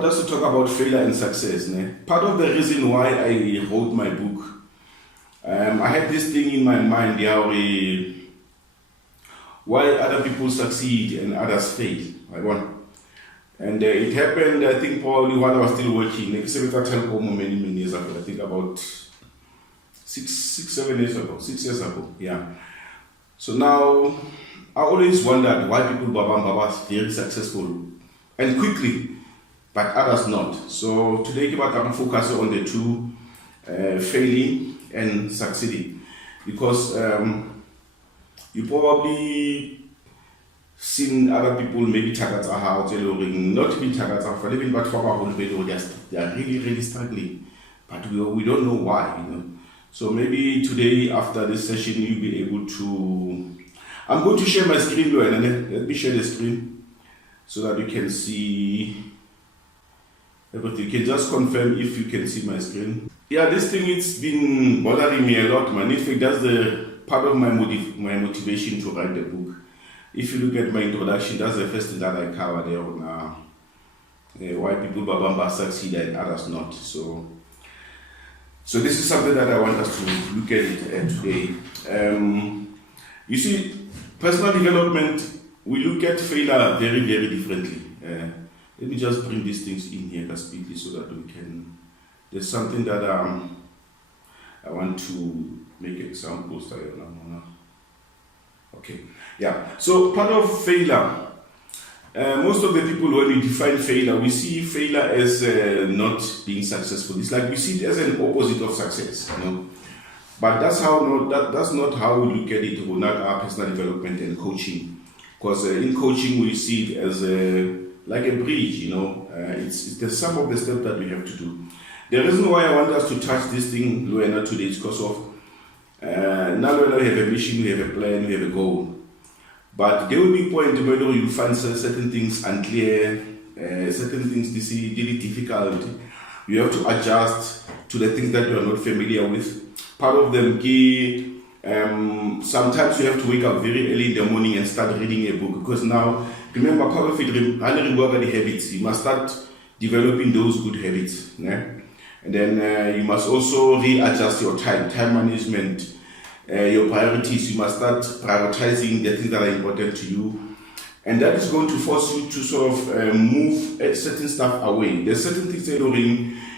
want us to talk about failure and success. Part of the reason why I wrote my book, I had this thing in my mind, why other people succeed and others fail. And it happened, I think, probably while I was still working. Many years ago. I think about 6 years ago. Yeah. So now I always wondered why people are very successful and quickly, but others not. So today I'm going to focus on the two, failing and succeeding, because you probably seen other people maybe targets are how not even targets are living, but for our they are really struggling, but we don't know why, So maybe today after this session you'll be able to. I'm going to share my screen, let me share the screen so that you can see everything. You can just confirm if you can see my screen. Yeah, this thing, it's been bothering me a lot, man. In fact, that's the part of my motivation to write the book. If you look at my introduction, that's the first thing that I cover there on why people succeed and others not. So this is something that I want us to look at it today. You see, personal development, we look at failure very, very differently. Let me just bring these things in here speedily so that we can. There's something that I want to make examples. Okay, yeah. So part of failure, most of the people, when we define failure, we see failure as not being successful. It's like we see it as an opposite of success, But that's not how we look at it. We're not our personal development and coaching, because in coaching we see it as like a bridge. It's the sum of the steps that we have to do. The reason why I want us to touch this thing, Luena, today is because of now we have a mission, we have a plan, we have a goal. But there will be points where you find certain things unclear, certain things really difficult. You have to adjust to the things that you are not familiar with. Part of them, sometimes you have to wake up very early in the morning and start reading a book, because now, remember, part of it, the habits. You must start developing those good habits. And then you must also readjust your time management, your priorities. You must start prioritizing the things that are important to you. And that is going to force you to sort of move certain stuff away. There's certain things that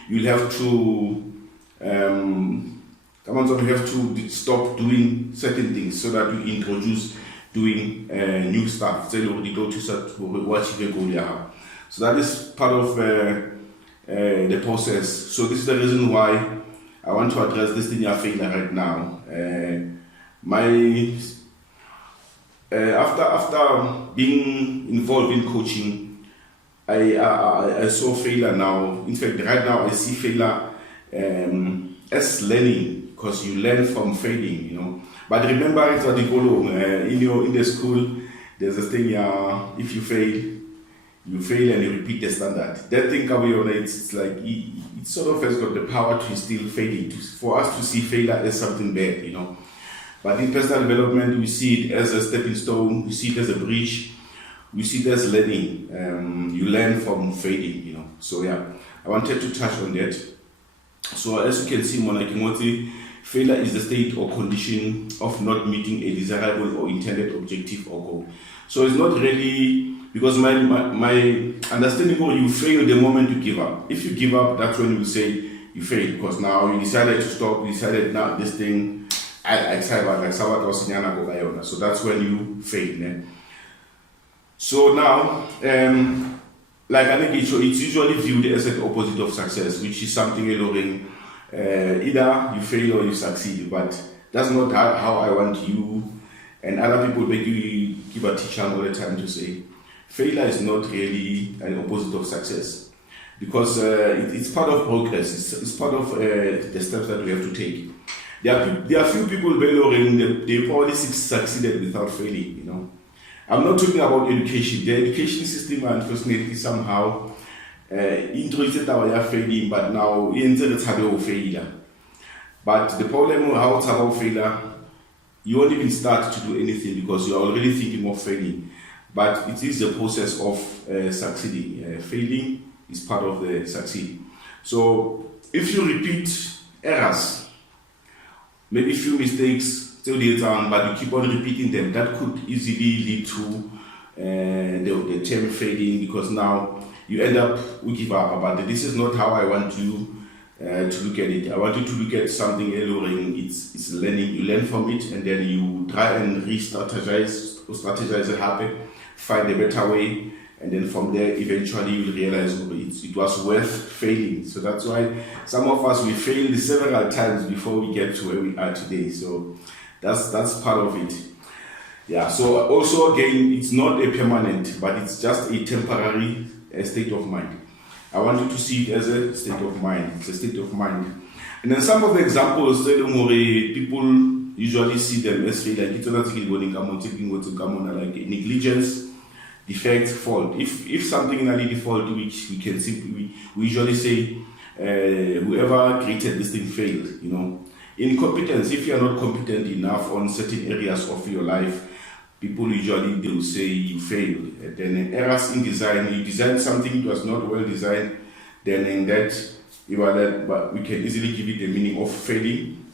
you'll have to, you have to stop doing certain things so that you introduce doing new stuff. So that is part of the process. So this is the reason why I want to address this thing you're failure right now. After being involved in coaching, I saw failure now. In fact, right now I see failure as learning, because you learn from failing, But remember, it's what you follow in the school. There's a thing, if you fail and you repeat the standard. That thing it's like it sort of has got the power to instill failing, for us to see failure as something bad, But in personal development, we see it as a stepping stone, we see it as a bridge, we see it as learning. You learn from failing, So yeah, I wanted to touch on that. So as you can see, failure is the state or condition of not meeting a desirable or intended objective or goal. So it's not really, because my understanding, you fail the moment you give up. If you give up, that's when you say you failed, because now you decided to stop, you decided now this thing, so that's when you fail. So now, like I think it's usually viewed as an opposite of success, which is something either you fail or you succeed, but that's not how I want you and other people maybe give a teacher all the time to say. Failure is not really an opposite of success, because it's part of progress. It's part of the steps that we have to take. There are few people they probably succeeded without failing. I'm not talking about education. The education system, unfortunately, somehow introduced our failing, but now it's about failure. But the problem how it's about failure, you won't even start to do anything because you're already thinking of failing. But it is the process of succeeding. Failing is part of the succeed. So if you repeat errors, maybe a few mistakes, but you keep on repeating them, that could easily lead to the term failing, because now you end up, we give up about it. This is not how I want you to look at it. I want you to look at something alluring. It's learning. You learn from it, and then you try and re-strategize or strategize a habit, find a better way, and then from there eventually you'll realize it was worth failing. So that's why some of us, we failed several times before we get to where we are today. So that's part of it. Yeah, so also again, it's not a permanent, but it's just a temporary state of mind. I want you to see it as a state of mind. It's a state of mind. And then some of the examples, people usually see them as like negligence, defect, fault. If something in a default, which we can simply, we usually say, whoever created this thing failed, Incompetence, if you are not competent enough on certain areas of your life, people usually do say you failed. And then errors in design, you designed something, it was not well designed, then in that, but we can easily give it the meaning of failing.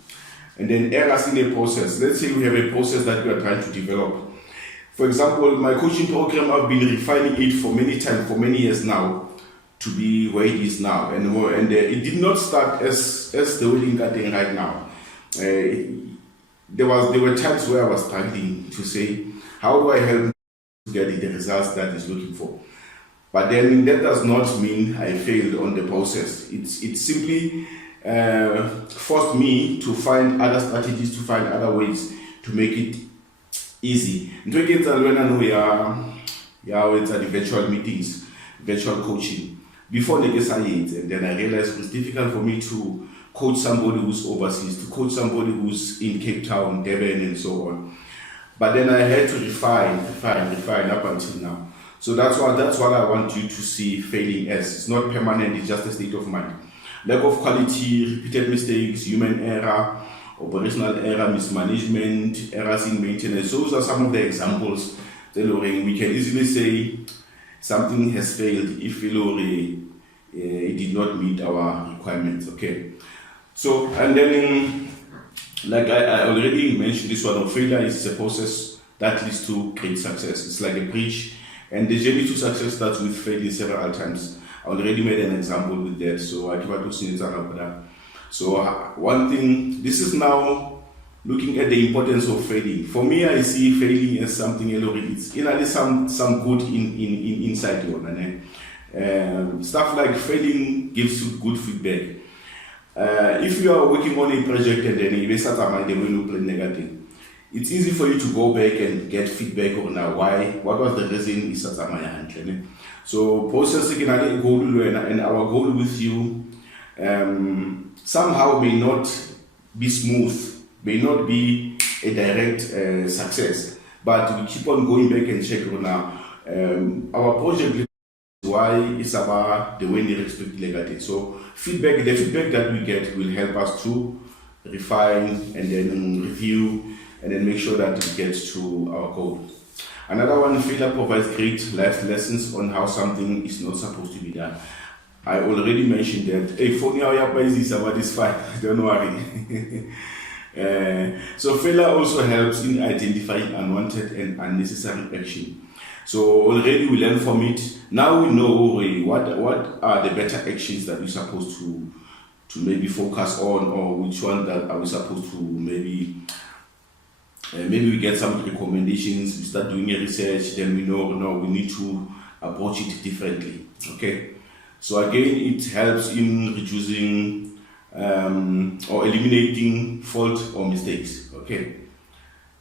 And then errors in the process. Let's say we have a process that we are trying to develop. For example, my coaching program, I've been refining it for many years now, to be where it is now. And it did not start as the wedding garden right now. There were times where I was struggling to say, how do I help to get the results that is looking for? But then that does not mean I failed on the process. It simply forced me to find other strategies, to find other ways to make it easy. When we are at the virtual meetings, virtual coaching, before the science, and then I realized it was difficult for me to coach somebody who's overseas, to coach somebody who's in Cape Town, Durban, and so on. But then I had to refine up until now. So that's what I want you to see failing as. It's not permanent, it's just a state of mind. Lack of quality, repeated mistakes, human error, operational error, mismanagement, errors in maintenance. Those are some of the examples that we can easily say something has failed if it did not meet our requirements. Okay. So, and then, like I already mentioned, this one of failure is a process that leads to great success. It's like a bridge, and the journey to success starts with failing several times. I already made an example with that, so I keep to see that. So one thing, this is now looking at the importance of failing. For me, I see failing as something it's some good inside you. Stuff like failing gives you good feedback. If you are working on a project and then you start negative, it's easy for you to go back and get feedback on what was the reason is that. So processing and our goal with you somehow may not be smooth, may not be a direct success, but we keep on going back and check on our project. Why it's about the way they respect legacy. So the feedback that we get will help us to refine and then review and then make sure that we get to our goal. Another one, failure provides great life lessons on how something is not supposed to be done. I already mentioned that. Hey, for now, is about this fine. Don't worry. So failure also helps in identifying unwanted and unnecessary action. So already we learned from it. Now we know what are the better actions that we're supposed to maybe focus on, or which one that are we supposed to maybe we get some recommendations, we start doing a research, then we know we need to approach it differently. Okay. So again, it helps in reducing or eliminating fault or mistakes. Okay.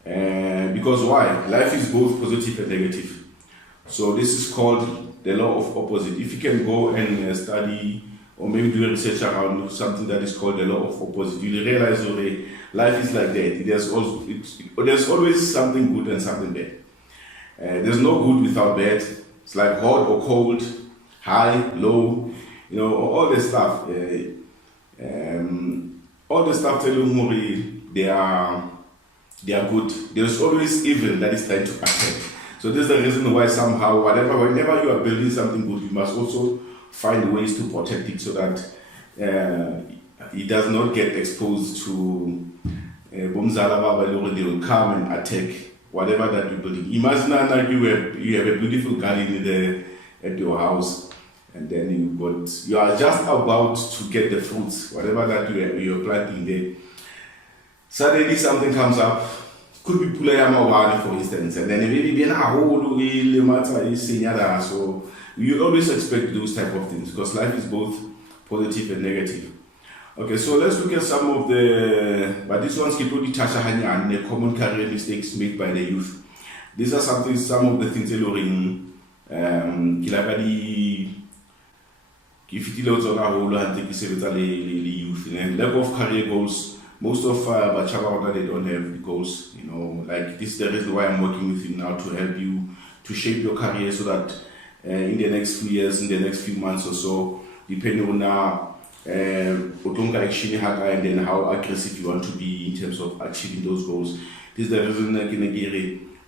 Because why? Life is both positive and negative. So this is called the law of opposite. If you can go and study or maybe do a research around something that is called the law of opposite, you'll realize life is like that. There's always something good and something bad. There's no good without bad. It's like hot or cold, high, low, all the stuff. All the stuff they are good. There's always evil that is trying to attack. So this is the reason why somehow, whenever you are building something good, you must also find ways to protect it so that it does not get exposed to bomzala baba. They will come and attack whatever that you're building. Imagine that you have a beautiful garden at your house, and then you are just about to get the fruits, whatever that you're planting there. Suddenly something comes up, could be Pulayama, for instance, and then maybe be a whole matter. So you always expect those type of things because life is both positive and negative. Okay, so let's look at some of but this one's Kipodi Tasha Hanyan, the common career mistakes made by the youth. These are some of the things they're in Kilagadi Kifitilos on our whole and take the youth. And level of career goals. Most of Bachaba they don't have goals, like this is the reason why I'm working with you now to help you to shape your career so that in the next few years, in the next few months or so, depending on and then how aggressive you want to be in terms of achieving those goals. This is the reason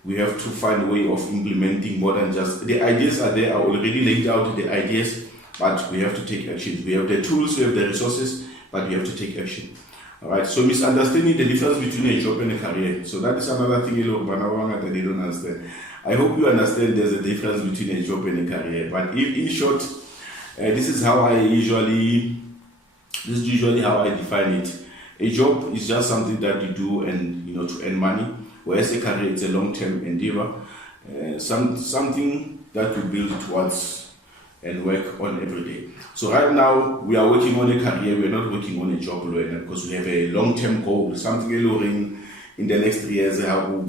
we have to find a way of implementing more than just the ideas are there, are already laid out the ideas, but we have to take action. We have the tools, we have the resources, but we have to take action. Alright, so misunderstanding the difference between a job and a career. So that is another thing that they don't understand. I hope you understand there's a difference between a job and a career. But in short, this is usually how I define it. A job is just something that you do and to earn money, whereas a career is a long-term endeavor, something that you build towards and work on every day. So right now we are working on a career, we're not working on a job because we have a long-term goal, something alluring in the next 3 years. You'll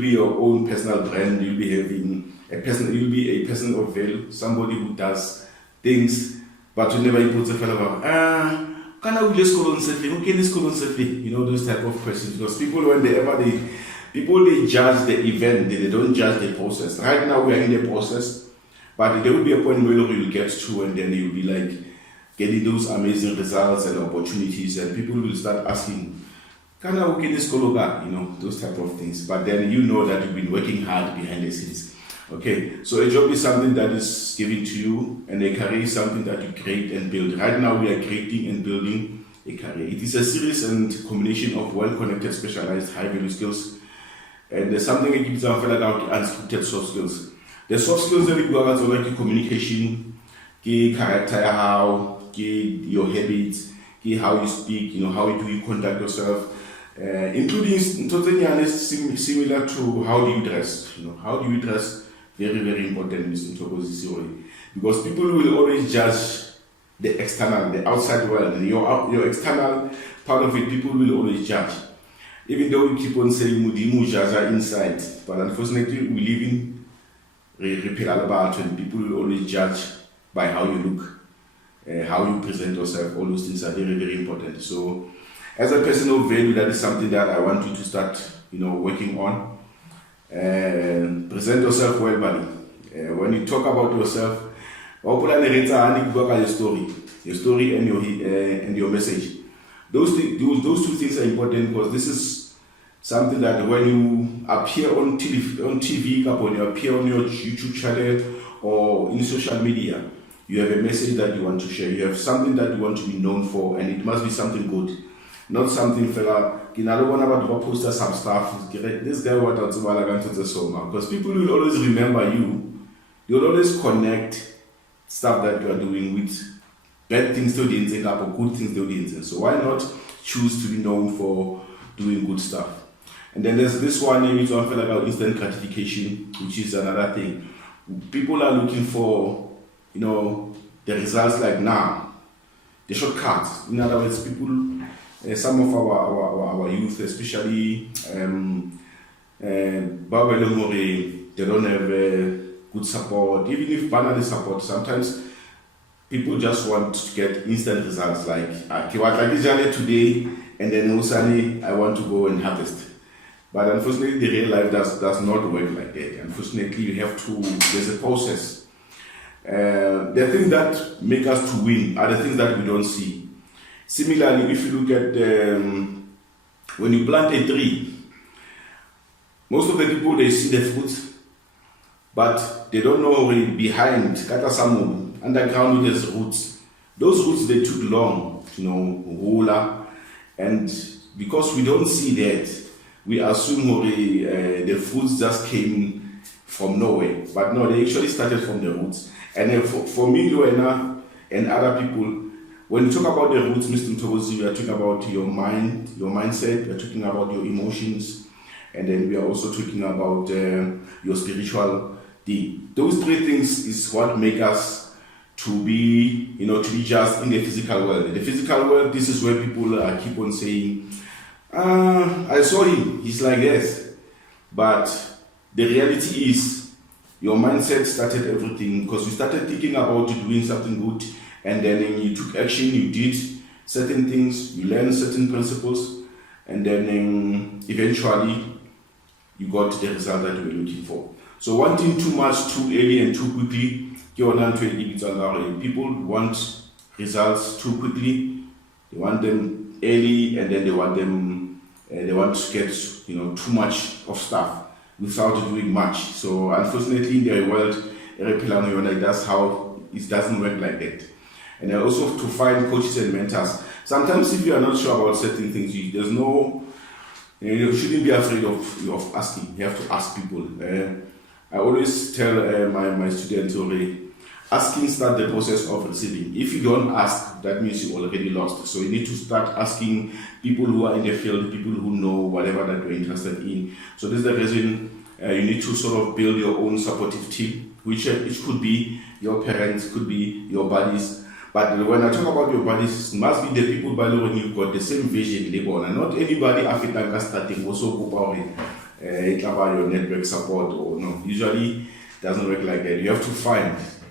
be your own personal brand, you'll be a person of value, somebody who does things, but you never put the fellow can I just go on safely? Okay, let's go on safely. Those type of questions. Because people they judge the event, they don't judge the process. Right now we are in the process. But there will be a point where you'll get to, and then you'll be like getting those amazing results and opportunities, and people will start asking, "Can I work in this cologa?" Those type of things. But then that you've been working hard behind the scenes. Okay, so a job is something that is given to you, and a career is something that you create and build. Right now we are creating and building a career. It is a series and combination of well-connected, specialized, high-value skills, and there's something that gives out unscripted soft skills. The soft skills that we go about are like communication, character, your habits, how you speak, how you conduct yourself, including similar to how do you dress. How do you dress? Very, very important, because people will always judge the external, the outside world, your external part of it. People will always judge, even though we keep on saying mudimu jaja inside, but unfortunately we live in and people will always judge by how you look, how you present yourself. All those things are very, very important. So as a person of value, that is something that I want you to start working on. Present yourself well, buddy. When you talk about yourself, your story and your message. Those two things are important because this is something that when you appear on TV, when you appear on your YouTube channel or in social media, you have a message that you want to share. You have something that you want to be known for, and it must be something good, not something fella. I don't want to post some stuff. This guy what to the soma, because people will always remember you. You'll always connect stuff that you are doing with bad things to the inside or good things to the inside. So why not choose to be known for doing good stuff? And then there's this one, maybe to feel about instant gratification, which is another thing. People are looking for, the results like now, the shortcuts. In other words, people, some of our youth, especially, they don't have good support. Even if banal support, sometimes people just want to get instant results, like today, and then also I want to go and harvest. But unfortunately, the real life does not work like that. Unfortunately, you have to, there's a process. The things that make us to win are the things that we don't see. Similarly, if you look at when you plant a tree, most of the people, they see the fruits, but they don't know behind, kata some underground there's roots. Those roots, they took long, ruler, and because we don't see that, we assume the fruits just came from nowhere. But no, they actually started from the roots. And for me, Luena, and other people, when you talk about the roots, Mr. Ntokozi, we are talking about your mind, your mindset, we are talking about your emotions, and then we are also talking about your spiritual deed. Those three things is what make us to be, to be just in the physical world. The physical world, this is where people keep on saying, I saw him, he's like this. But the reality is, your mindset started everything, because you started thinking about doing something good, and then you took action, you did certain things, you learned certain principles, and then eventually you got the result that you were looking for. So wanting too much, too early and too quickly, people want results too quickly. They want them early, and then they want to get too much of stuff without doing much. So unfortunately, in the world, that's how it doesn't work like that. And also to find coaches and mentors. Sometimes if you are not sure about certain things, you shouldn't be afraid of asking. You have to ask people. I always tell my students asking start the process of receiving. If you don't ask, that means you already lost. So you need to start asking people who are in the field, people who know whatever that you're interested in. So this is the reason you need to sort of build your own supportive team, which it could be your parents, could be your buddies. But when I talk about your buddies, it must be the people by the way you've got the same vision. And not anybody African starting also go about your network support or no. Usually it doesn't work like that. You have to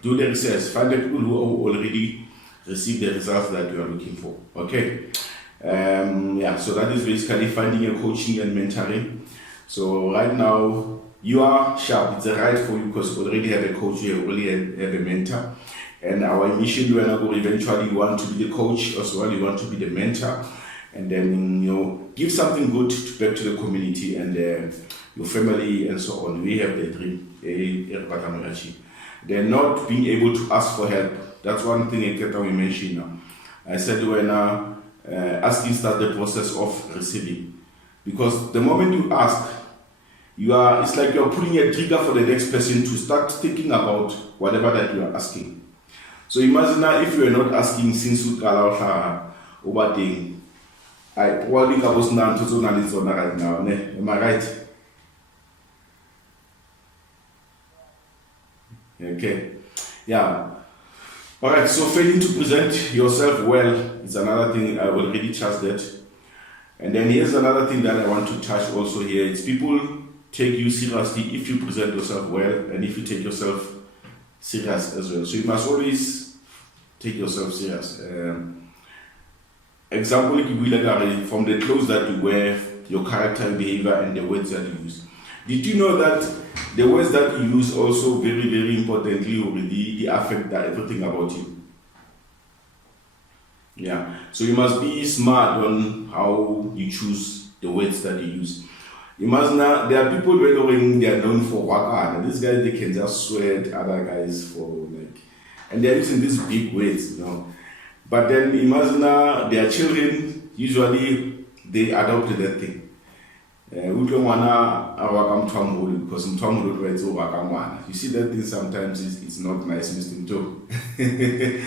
do the research, find the people who already received the results that you are looking for. Okay. So that is basically finding a coaching and mentoring. So right now you are sharp. It's a right for you because you already have a coach, you already have a mentor. And our mission, eventually you want to be the coach as well, you want to be the mentor, and then give something good back to the community and your family and so on. We have the dream. They're not being able to ask for help. That's one thing we mentioned now. I said when asking start the process of receiving, because the moment you ask, it's like you're putting a trigger for the next person to start thinking about whatever that you are asking. So imagine now if you are not asking since you are over thing. I probably was not right now. Am I right? Okay. Yeah. Alright, so failing to present yourself well is another thing. I already touched that. And then here's another thing that I want to touch also here. It's people take you seriously if you present yourself well and if you take yourself serious as well. So you must always take yourself serious. Example, from the clothes that you wear, your character and behavior, and the words that you use. Did you know that the words that you use also very, very importantly already affect everything about you? Yeah. So you must be smart on how you choose the words that you use. Imagine there are people when they are known for waka, and these guys they can just swear at other guys for and they're using these big words, But then imagine their children usually they adopt that thing. We don't wanna because you see that thing sometimes it's not nice, Mr. Ntuka.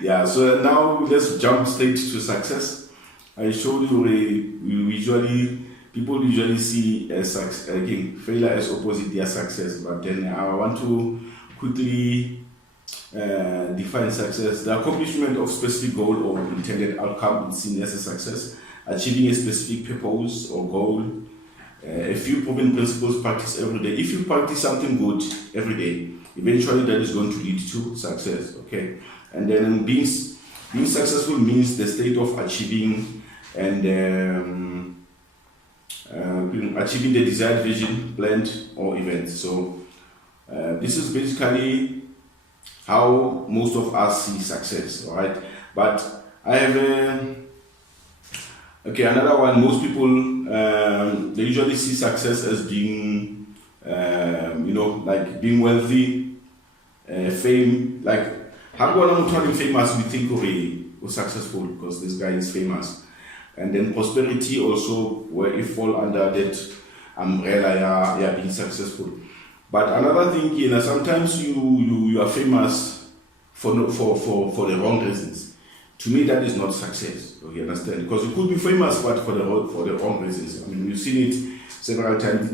Yeah, so now let's jump straight to success. I showed you people usually see success again, failure as opposite their success, but then I want to quickly define success. The accomplishment of specific goal or intended outcome is seen as a success. Achieving a specific purpose or goal. A few proven principles practiced every day. If you practice something good every day, eventually that is going to lead to success. Okay, and then being successful means the state of achieving and achieving the desired vision, planned or event. So this is basically how most of us see success, all right? But I have another one. Most people they usually see success as being like being wealthy, fame. Like, how come I'm famous? We think we're successful because this guy is famous. And then prosperity also, where it fall under that umbrella, yeah, being successful. But another thing, sometimes you are famous for the wrong reasons. To me, that is not success. You understand? Because you could be famous, but for the wrong reasons. I mean, we've seen it several times.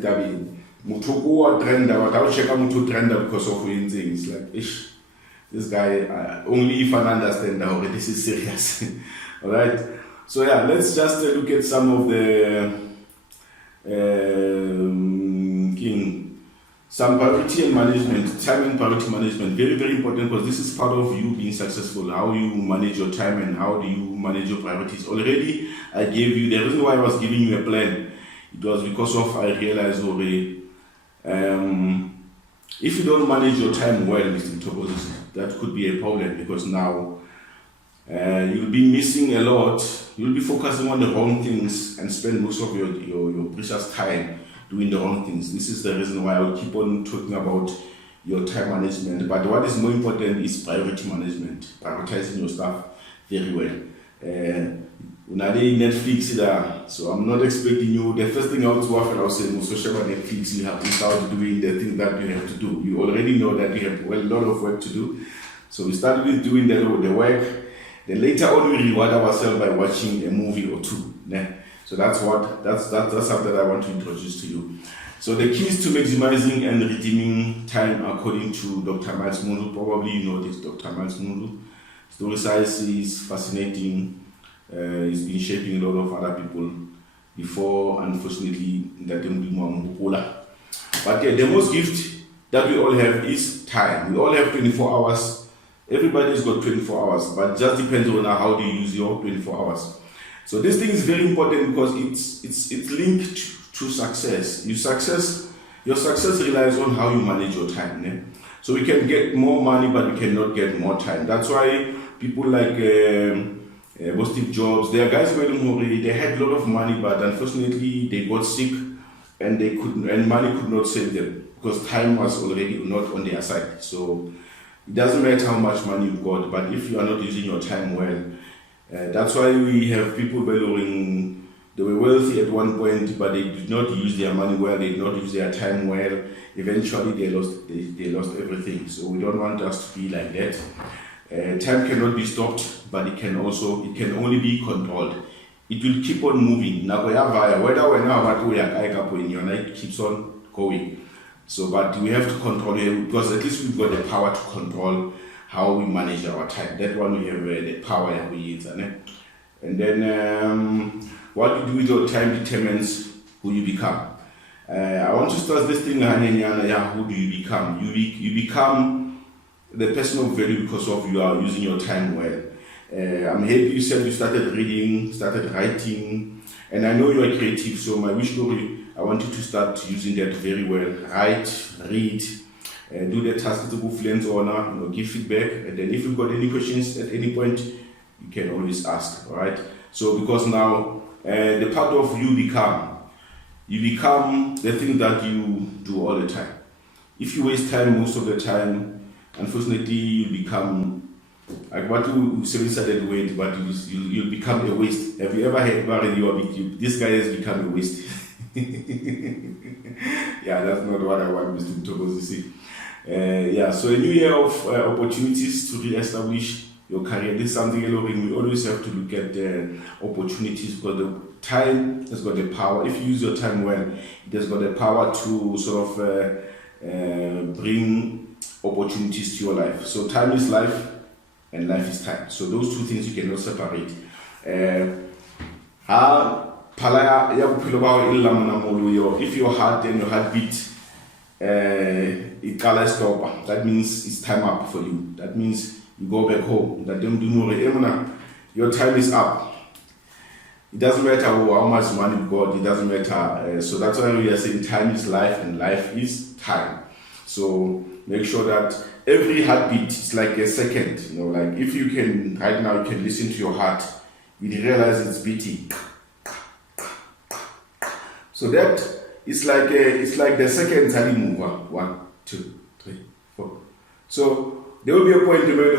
Mutoko trender, but I'll check out Mutu trender because of things like, ish, this guy. Only if I understand now, this is serious. All right. So yeah, let's just look at some of the some priority and management, time and priority management. Very, very important because this is part of you being successful. How you manage your time and how do you manage your priorities. Already, I gave you the reason why I was giving you a plan. It was because of I realized already. If you don't manage your time well, Mr. Ntuka, that could be a problem because now you'll be missing a lot. You'll be focusing on the wrong things and spend most of your precious time doing the wrong things. This is the reason why I'll keep on talking about your time management. But what is more important is priority management, prioritizing your stuff very well. Netflix there, so I'm not expecting you. The first thing I would do after I was saying, social Netflix, you have to start doing the thing that you have to do. You already know that you have a lot of work to do. So we start with doing the work. Then later on, we reward ourselves by watching a movie or two. Yeah? So that's something that I want to introduce to you. So the keys to maximizing and redeeming time, according to Dr. Miles Mundu. Probably you know this, Dr. Miles Mundu. Story size is fascinating. He's been shaping a lot of other people before, unfortunately, that but the most gift that we all have is time. We all have 24 hours. Everybody's got 24 hours, but just depends on how do you use your 24 hours. So this thing is very important because it's linked to success. Your success relies on how you manage your time. Yeah? So we can get more money, but we cannot get more time. That's why people like Steve Jobs, there are guys who they had a lot of money, but unfortunately they got sick and money could not save them because time was already not on their side. So it doesn't matter how much money you've got, but if you are not using your time well, that's why we have people valuing. They were wealthy at one point, but they did not use their money well. They did not use their time well. Eventually, they lost everything. So we don't want us to be like that. Time cannot be stopped, but it can only be controlled. It will keep on moving. Your night keeps on going. So, but we have to control it because at least we've got the power to control how we manage our time. That one we have the power that we use. And then what you do with your time determines who you become. I want to start this thing. Who do you become? You become the person of value because of you are using your time well. I'm happy you said you started reading, started writing, and I know you are creative, so my wish story, I want you to start using that very well. Write, read, do the task to go friends on, give feedback, and then if you've got any questions at any point, you can always ask, all right? So because now, the part of you become the thing that you do all the time. If you waste time most of the time, unfortunately, you become, like what you said wait, but you'll become a waste. Have you ever heard about this guy has become a waste? Yeah, that's not what I want Mr. Ntuka to see. So a new year of opportunities to re-establish your career. This is something we always have to look at the opportunities because the time has got the power. If you use your time well, it has got the power to sort of bring opportunities to your life. So time is life and life is time. So those two things you cannot separate. If your heart and your heartbeat it color stop, that means it's time up for you. That means you go back home. Your time is up. It doesn't matter how much money you got, it doesn't matter. So that's why we are saying time is life and life is time. So make sure that every heartbeat is like a second. Like if you can, right now, you can listen to your heart, you realize it's beating. So that it's like the second tally mover. 1, 2, 3, 4. So there will be a point where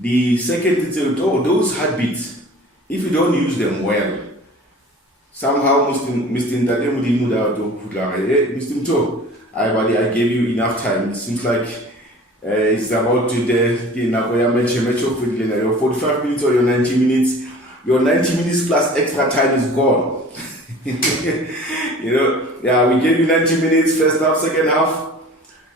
the second, those heartbeats, if you don't use them well, somehow Mr. Ntuka, I gave you enough time. It seems like it's about to your 45 minutes or your 90 minutes. Your 90 minutes plus extra time is gone. We gave you 90 minutes, first half, second half,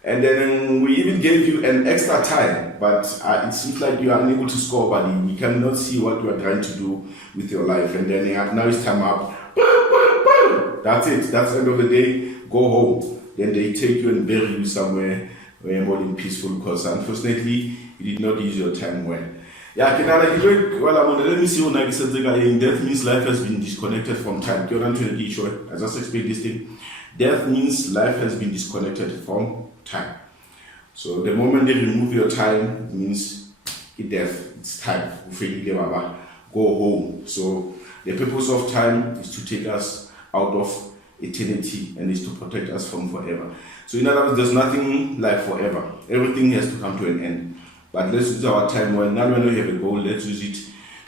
and then we even gave you an extra time, but it seems like you are unable to score, buddy. We cannot see what you are trying to do with your life, and then now it's time up. That's it. That's the end of the day. Go home. Then they take you and bury you somewhere where more than peaceful, because unfortunately you did not use your time well. Let me see what I said. Death means life has been disconnected from time. I just explained this thing. Death means life has been disconnected from time. So the moment they remove your time, it means it's death. It's time. Go home. So the purpose of time is to take us out of eternity and is to protect us from forever. So in other words, there's nothing like forever. Everything has to come to an end. But let's use our time well. Now when we have a goal, let's use it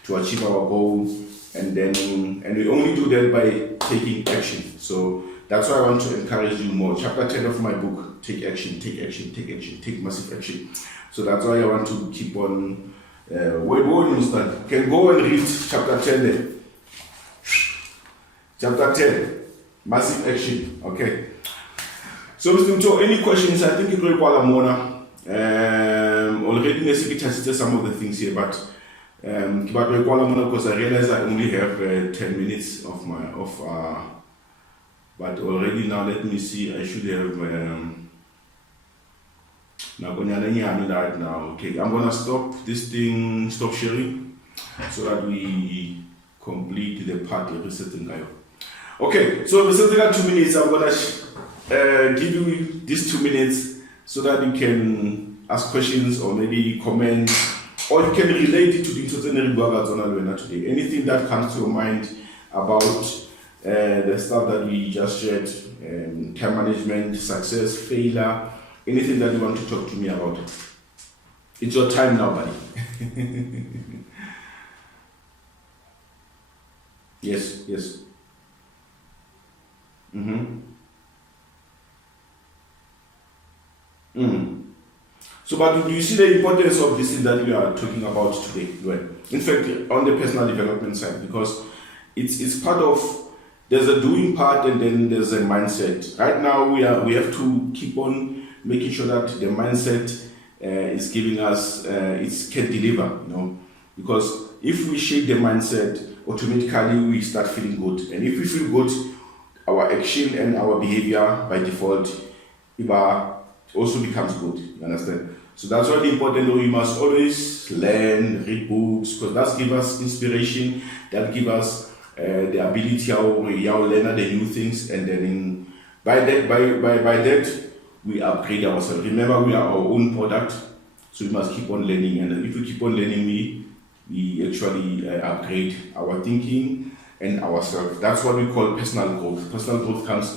to achieve our goal, and we only do that by taking action. So that's why I want to encourage you more. Chapter 10 of my book, take action, take action, take action, take massive action. So that's why I want to keep on. Can go and read chapter 10 there. Chapter 10, massive action. Okay. So Mr. Ntuka, any questions? I think you will call Mona. Already necessarily some of the things here, but because I realize I only have 10 minutes but already now let me see, I should have right now. Okay, I'm gonna stop this thing, stop sharing, so that we complete the part of resetting guy. Okay, so resetting 2 minutes. I'm gonna give you these 2 minutes so that you can ask questions or maybe comment, or you can relate it to the today. Anything that comes to your mind about the stuff that we just shared, time management, success, failure, anything that you want to talk to me about. It's your time now, buddy. Yes. So, but do you see the importance of this thing that we are talking about today? Well, in fact, on the personal development side, because it's part of, there's a doing part and then there's a mindset. Right now, we have to keep on making sure that the mindset is giving us, it can deliver, because if we shake the mindset, automatically we start feeling good. And if we feel good, our action and our behavior by default also becomes good. You understand? So that's why the important, we must always learn, read books, because that gives us inspiration, that gives us the ability to learn the new things, and then by that we upgrade ourselves. Remember, we are our own product, so we must keep on learning, and if we keep on learning, we actually upgrade our thinking and ourselves. That's what we call personal growth. Personal growth comes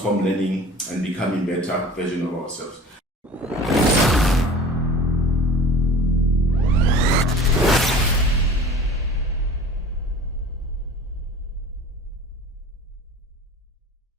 from learning and becoming better version of ourselves.